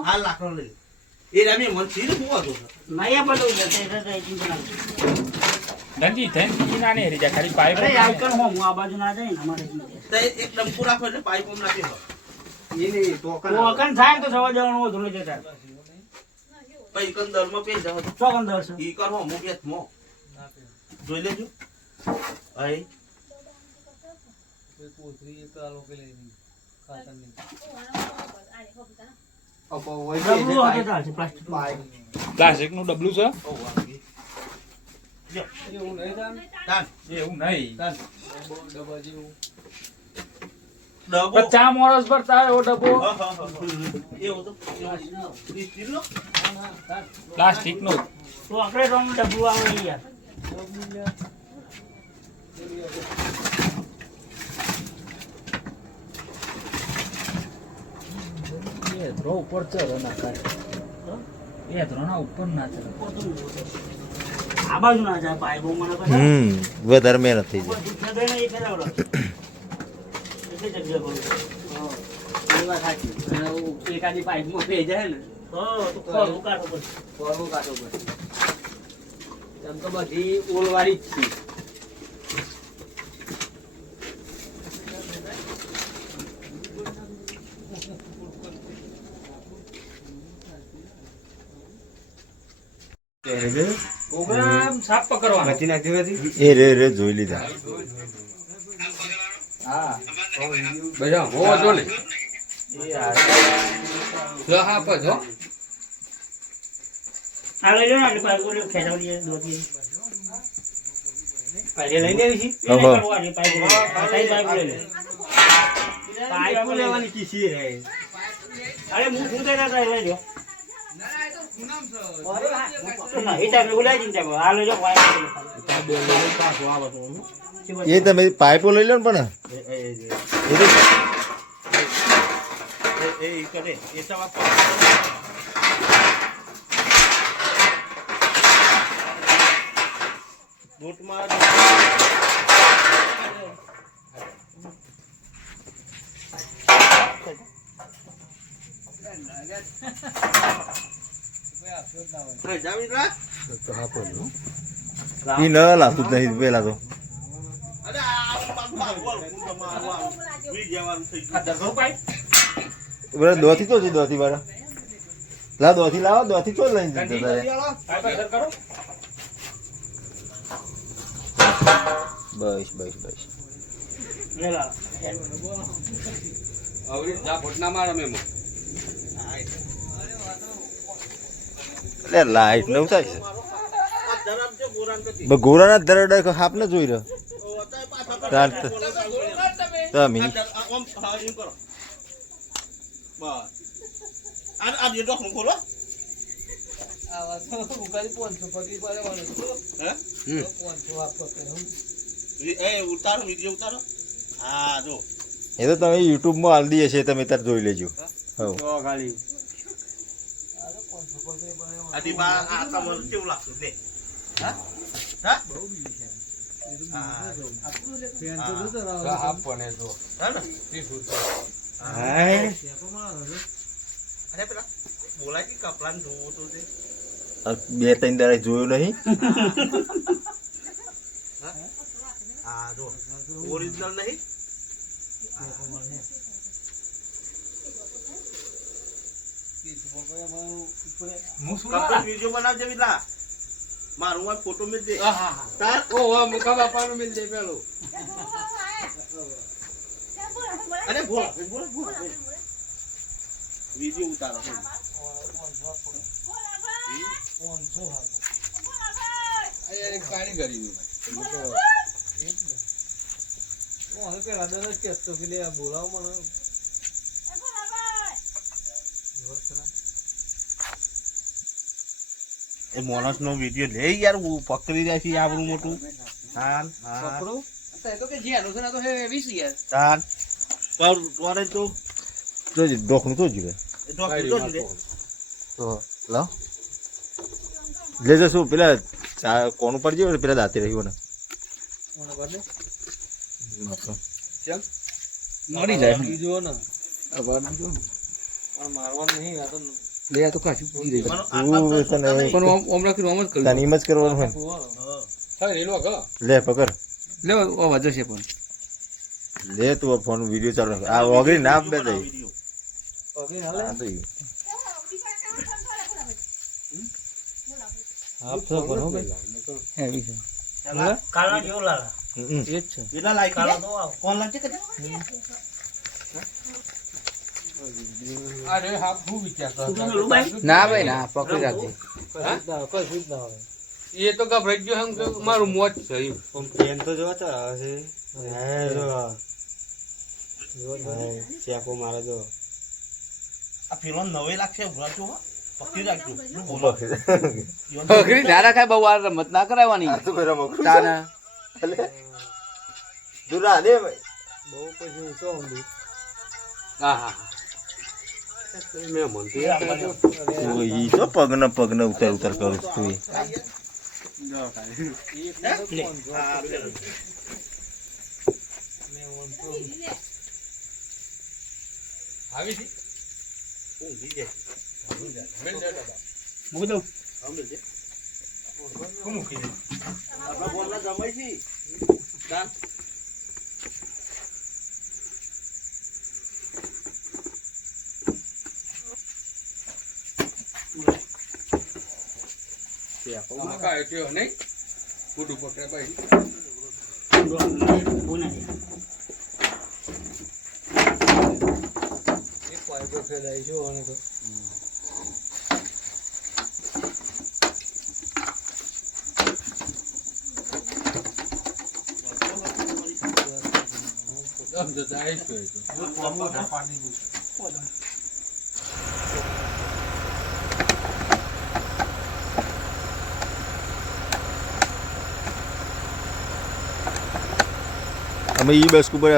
હાલ લાકડો લઈ એ રમી મન સીર ફુવા દો નયા બધું જતે ધનજી ધનજી ના ને રીજા ખાલી પાઇપ અરે યાર કન હું આ બાજુ ના જાય ને અમારે તો એક ડંપુ રાખો એટલે પાઇપ ઓમ નાખી દો એને ટોકન થાય તો સવા જવાનું હોય ધોલે જતા પઈ કંદર માં પે જાવ ચોકંદર છે ઈ કરો મો પેત મો જોઈ લેજો આઈ પોતરી એક આ લોકો લઈ ખાતર ની અપો પ્લાસ્ટિક નું ડબલું છે એવું નહીં જાન દાન એવું નહીં દાન ડબ્બા જેવું ડબો 50 મોરસ પર થાય એવો ડબ્બો એવું તો સ્ટીલ નો પ્લાસ્ટિક નું તો આપણે રોંગ ડબ્બુ આવે યાર એ ધ્રો ઉપર ચરો ના કરે એ ધ્રો ના ઉપર ના ચરો આ બાજુ ના જાય પાઇપો મને વધારે મહેનત થઈ જાય એટલે જગ્યા બોલ એ વાત સાચી એકાદી પાઇપમાં પે જાય ને તો ખોરું કાઢો બસ ફોરવું કાઢો પડે એમ તો બધી ઓળવાળી જ છે પ્રોગ્રામ સાફ પકડવાનો એ રે જોઈ લીધા હા બધા હોવો જો ને હા પર જો આ લઈ લો ને એટલે પાઇપો લે ખેંચાવલી દોતી પાઇપો લઈને આવી છે ઓહો. પાઇપો લઈ લે પાઇપો લેવાની કીસી હે અરે હું દેતા હતા લઈ લો ના એ ટાઈમે બોલાય છે આ લઈ લો પાઇપો એ તમે પાઇપો લઈ લો ને પણ એ તો એ કરે એ સવા બોટ માં જાવી રાખ ઈ ન લાગતું જ નહીં પેલા તો અરે આ પાક બોલ કુંડ મારવા વી જવાનું થઈ આ દરનો પાઇપ બરાબર દોથી તો છે દોથી વાળા લા દોથી લાવો દોથી તો લઈને જતા ધનજી રહ્યા. પાઇપ અસર કરો બસ બસ બસ લે લા હવે જા ભોટના માર મેમો એટલે લાઈટ નવ થાય છે આ ધરામ છે ગોરાન કતી ગોરાના દરડા હાપ ને જોઈ રહ્યો ઓ અત્યારે પાછા તાર તમે ઓમ હા એમ કરો બસ આ જે ડોક નું ખોલો આ વાત તો ઉગાડી 500 પતિ પડવાનું હે 500 આપો એ ઉતારો વિડિયો ઉતારો હા જો એ તો તમે યુટ્યુબ માં હાલ દઈએ છે તમે તાર જોઈ લેજો હવ તો ગાડી આદી બા આ તમને કેવું લાગતું લે હા હા આપને તો હા ને 30 હાય અરે પેલા બોલાય કે કપડાં ધોવો તો છે બે ત્રણ દાડે જોયું નહીં હા જો ઓરિજિનલ નહીં હું કપડાં વિડિયો બનાવજે વિલા મારું આ ફોટો મેં દે હા હા તાર ઓ મુકા બાપાનું મિલ દે પેલો અરે બોલ બોલ બોલ વિડિયો ઉતારો અહીંયા એક કારીગરી હવે પેલા દરજ કેતો કે લે બોલાવ મને એ માણસ નો વિડિયો લે યાર હું પકડી જાય છે આપણું મોટું હાલ હા પકડો તો કે જે આનો છે તો હે 20 યાર તાર પર તોરે તો જોજો ડોકનું તો જોવે એ તો કીધો જ લે તો લાવ લેજો શું પેલા કોણ ઉપર જેવું પેલા દાંતે રહ્યું ને મને કર દે બાપરો. કેમ મળી જાય જો ને આ વાર જો લે આ તો કાચું પૂરી રહી મને આટલા તું બધા તને પણ ઓમ રાખીને ઓમ જ કરી તને એમ જ કરવાનું હોય ને. લે પકડ લે ઓ વાજો છે પણ લે તું ફોન વિડીયો ચાલુ રાખ. આ ઓગળી ના આપે દે વિડીયો. આ તો ઈ. હેવી છે કાલા જેવો લાગે. હમ. એ જ છે કેટલા લાઈક કાળો તો આવો. કોણ લાગશે કે તું તો મેલું ભાઈ? ના ભાઈ ના પકડી રાખજે એ તો ગભરાઈ ગયો એમ કે મારું મોત છે એમ. આ પેલો નવે લાગશે ઉભરાજો હો પકડી રાખજો હું બોલો પકડી ના રાખાય બહુ વાર રમત ના કરાવવાની આ તો પેલા મકરું છે. તાના લે. તું રા દે ભાઈ. હા હા મેં મનતી તું ઈ તો પગને ઉતાર ઉતાર કરું છું તું ઈ. આવી છે મૂકી દઉં. આપણા બોલના જમાઈ છે આમાં કાંઈ થયો નહીં મોટું પકડે ભાઈ બહુ નથી. અમે ઈ બસ ઉપર